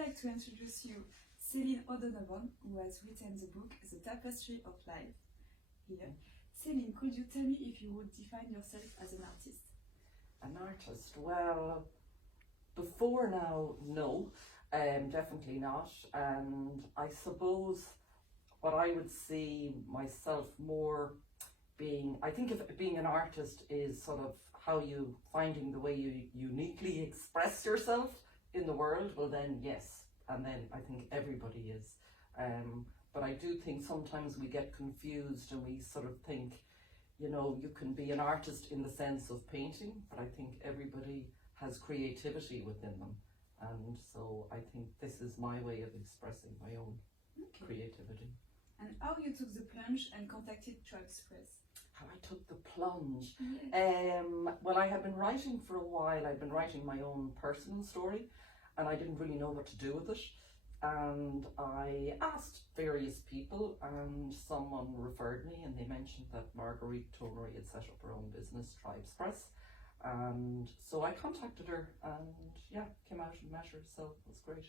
like to introduce you Celine O'Donovan, who has written the book The Tapestry of Life. Here, Celine, could you tell me if you would define yourself as an artist? An artist? Well, before now, no, definitely not. And I suppose what I would see myself more being, I think of being an artist is sort of how you finding the way you uniquely express yourself in the world. Well then, yes, and then I think everybody is. But I do think sometimes we get confused and we sort of think, you know, you can be an artist in the sense of painting, but I think everybody has creativity within them. And so I think this is my way of expressing my own creativity. And how you took the plunge and contacted Tribe Express? How I took the plunge? Yes. Well, I had been writing for a while. I'd been writing my own personal story and I didn't really know what to do with it. And I asked various people and someone referred me and they mentioned that Marguerite Tonery had set up her own business, Tribe Express. And so I contacted her and yeah, came out and met her, so it was great.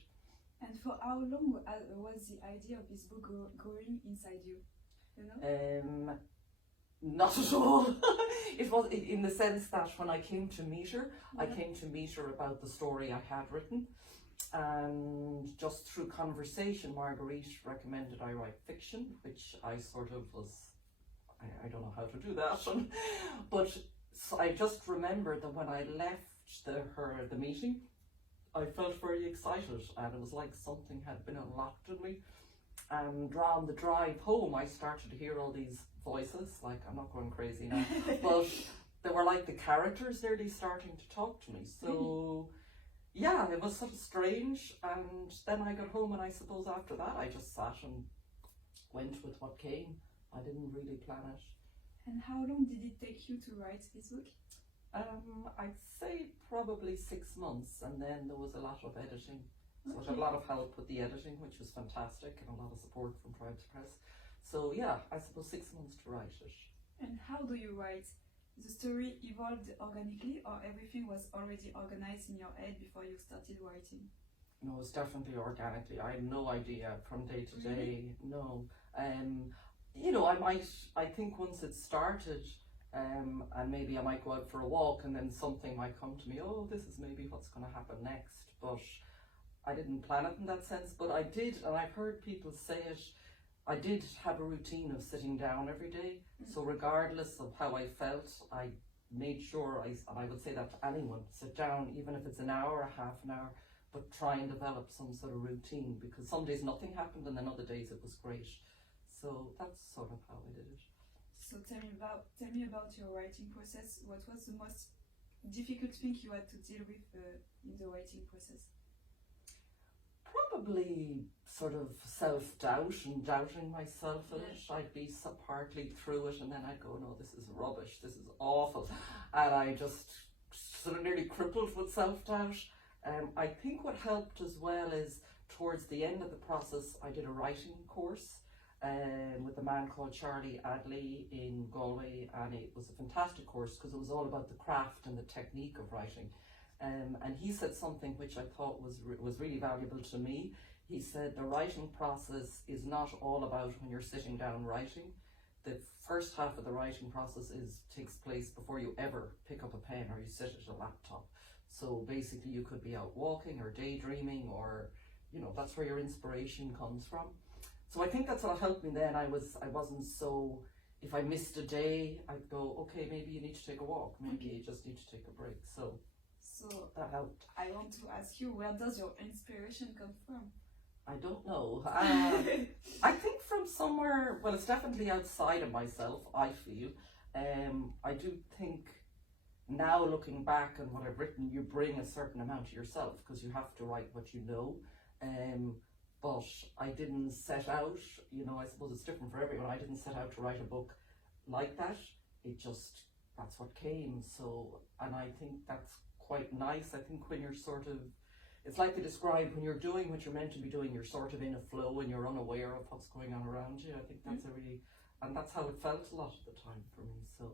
And for how long was the idea of this book growing inside you? You know? Not at all. It was in the sense that when I came to meet her, I came to meet her about the story I had written. And just through conversation, Marguerite recommended I write fiction, which I sort of was, I don't know how to do that. But so I just remembered that when I left the meeting, I felt very excited and it was like something had been unlocked in me. And on the drive home, I started to hear all these voices, like I'm not going crazy now, but they were like the characters nearly starting to talk to me. So yeah, it was sort of strange. And then I got home and I suppose after that I just sat and went with what came. I didn't really plan it. And how long did it take you to write this book? I'd say probably 6 months, and then there was a lot of editing. So I had a lot of help with the editing, which was fantastic, and a lot of support from Tribe Express. So yeah, I suppose 6 months to write it. And how do you write? The story evolved organically, or everything was already organized in your head before you started writing? No, it's definitely organically. I had no idea from day to day. No. You know, I think once it started, and maybe I might go out for a walk and then something might come to me, oh, this is maybe what's going to happen next. But I didn't plan it in that sense, but I did, and I've heard people say it, I did have a routine of sitting down every day. So regardless of how I felt, I made sure, and I would say that to anyone, sit down, even if it's an hour or half an hour, but try and develop some sort of routine, because some days nothing happened and then other days it was great. So that's sort of how I did it. So tell me about your writing process. What was the most difficult thing you had to deal with in the writing process? Probably sort of self-doubt and doubting myself in it. I'd be partly through it and then I'd go, no, this is rubbish, this is awful. And I just sort of nearly crippled with self-doubt. I think what helped as well is towards the end of the process, I did a writing course with a man called Charlie Adley in Galway, and it was a fantastic course because it was all about the craft and the technique of writing. And he said something which I thought was really valuable to me. He said the writing process is not all about when you're sitting down writing. The first half of the writing process takes place before you ever pick up a pen or you sit at a laptop. So basically you could be out walking or daydreaming, or you know, that's where your inspiration comes from. So I think that's what helped me then. I wasn't so, if I missed a day, I'd go, okay, maybe you need to take a walk, maybe you just need to take a break. So that helped. I want to ask you, where does your inspiration come from? I don't know. I think from somewhere, well, it's definitely outside of myself, I feel. I do think now looking back on what I've written, you bring a certain amount to yourself because you have to write what you know. But I didn't set out, you know, I suppose it's different for everyone. I didn't set out to write a book like that. It just, that's what came. So, and I think that's quite nice. I think when you're sort of, it's like they describe when you're doing what you're meant to be doing, you're sort of in a flow and you're unaware of what's going on around you. I think that's a really, and that's how it felt a lot of the time for me. So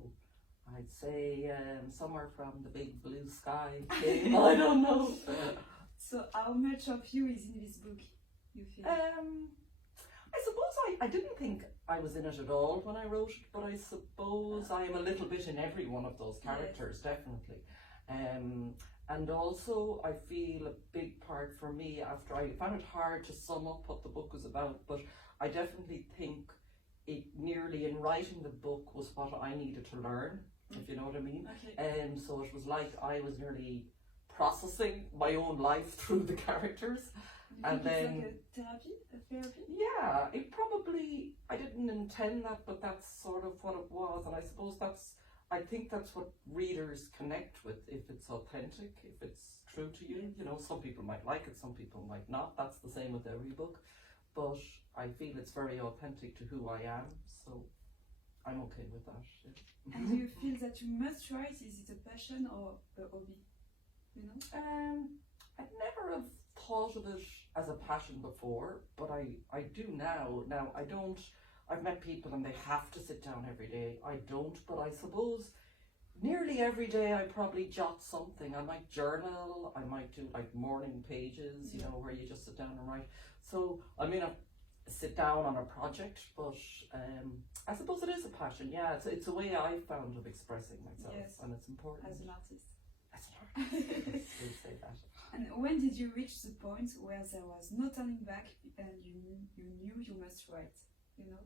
I'd say somewhere from the big blue sky came, I don't know. So how much of you is in this book, you feel? I suppose I didn't think I was in it at all when I wrote it, but I suppose I am a little bit in every one of those characters, definitely. And also I feel a big part for me after I found it hard to sum up what the book was about, but I definitely think it nearly in writing the book was what I needed to learn, if you know what I mean. Okay. So it was like I was nearly processing my own life through the characters. You And think then, it's like a therapy? yeah, it probably, I didn't intend that, but that's sort of what it was. And I suppose I think that's what readers connect with, if it's authentic, if it's true to you. You know, some people might like it, some people might not. That's the same with every book. But I feel it's very authentic to who I am, so I'm okay with that. Yeah. And do you feel that you must write? Is it a passion or a hobby? You know? I'd never have thought of it as a passion before, but I do now. Now, I've met people and they have to sit down every day. I don't, but I suppose nearly every day I probably jot something. I might journal, I might do like morning pages, you know, where you just sit down and write. So I may not sit down on a project, but I suppose it is a passion. Yeah, it's a way I found of expressing myself, and it's important. As an artist. As an artist, yes, we'll say that. And when did you reach the point where there was no turning back and you knew you must write, you know?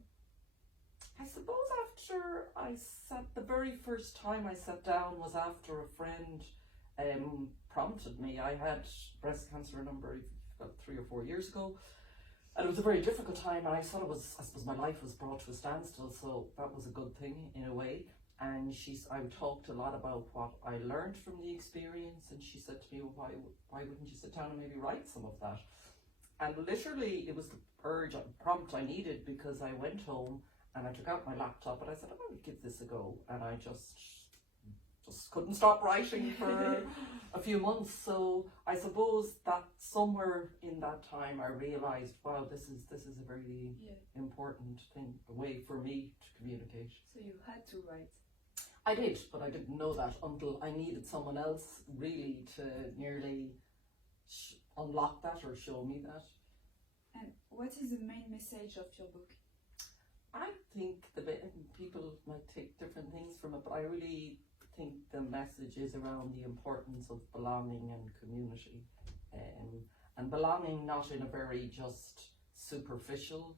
I suppose after the very first time I sat down was after a friend prompted me. I had breast cancer about 3 or 4 years ago, and it was a very difficult time, and I suppose my life was brought to a standstill, so that was a good thing in a way. And I talked a lot about what I learned from the experience, and she said to me, well, why wouldn't you sit down and maybe write some of that? And literally it was the prompt I needed, because I went home and I took out my laptop and I said, I'm going to give this a go, and I just couldn't stop writing for a few months. So I suppose that somewhere in that time I realised, wow, this is a very important thing, a way for me to communicate. So you had to write. I did, but I didn't know that until I needed someone else really to nearly unlock that or show me that. And what is the main message of your book? I think people might take different things from it, but I really think the message is around the importance of belonging and community, and belonging not in a very just superficial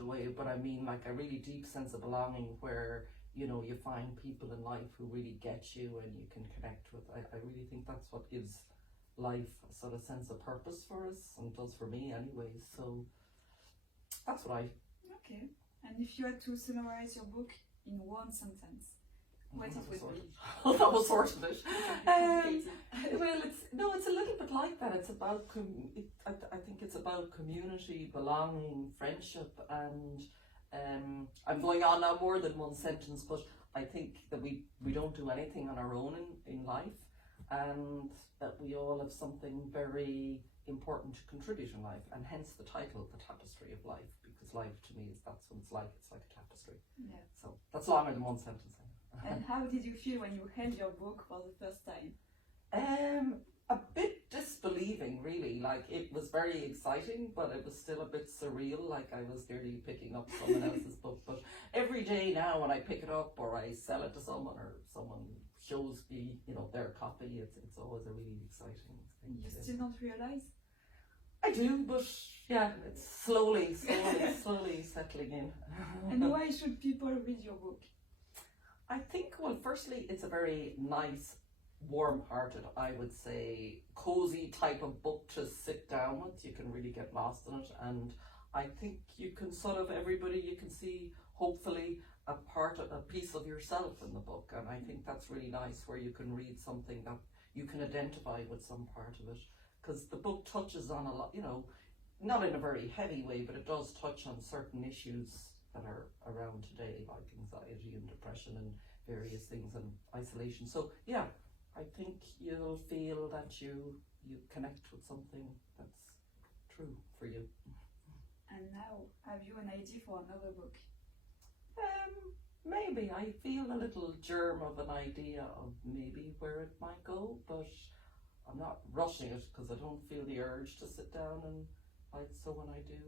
way, but I mean like a really deep sense of belonging where, you know, you find people in life who really get you and you can connect with. I really think that's what gives life a sort of sense of purpose for us, and does for me anyway. So that's what I... Okay. And if you had to summarize your book in one sentence, what it would be? That was sort of it. Well, it's a little bit like that. It's about, I think it's about community, belonging, friendship, and I'm going on now more than one sentence, but I think that we don't do anything on our own in life, and that we all have something very important to contribute in life, and hence the title, The Tapestry of Life, because life to me that's what it's like a tapestry. Yeah. So that's longer than one sentence. And how did you feel when you held your book for the first time? A bit disbelieving, really. Like, it was very exciting, but it was still a bit surreal, like I was nearly picking up someone else's book. But every day now when I pick it up or I sell it to someone, or someone shows me, you know, their copy, it's always a really exciting thing. You still don't realize? I do, but yeah, it's slowly settling in. And why should people read your book? I think, well, firstly, it's a very nice, warm-hearted, I would say, cozy type of book to sit down with. You can really get lost in it, and I think you can you can see, hopefully, a piece of yourself in the book, and I think that's really nice, where you can read something that you can identify with some part of it, because the book touches on a lot, you know, not in a very heavy way, but it does touch on certain issues that are around today, like anxiety and depression and various things, and isolation. So yeah, I think you'll feel that you connect with something that's true for you. And now, have you an idea for another book? Maybe. I feel a little germ of an idea of maybe where it might go, but I'm not rushing it because I don't feel the urge to sit down and write. So when I do,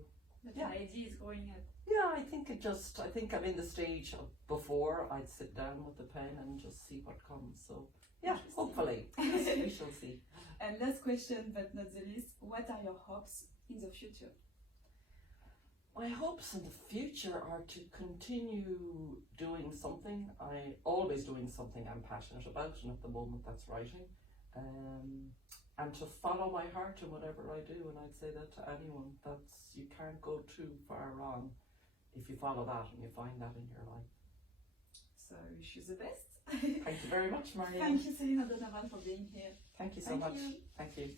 But Yeah. the idea is going at yeah, I think I'm in the stage of before I'd sit down with the pen and just see what comes. So yeah, Interesting. hopefully, yes, we shall see. And last question, but not the least, what are your hopes in the future? My hopes in the future are to continue doing something. Always doing something I'm passionate about, and at the moment that's writing. And to follow my heart in whatever I do, and I'd say that to anyone. You can't go too far wrong if you follow that and you find that in your life. So wish you the best. Thank you very much, Marianne. Thank you, Celine O'Donovan, for being here. Thank you so Thank much. you. Thank you.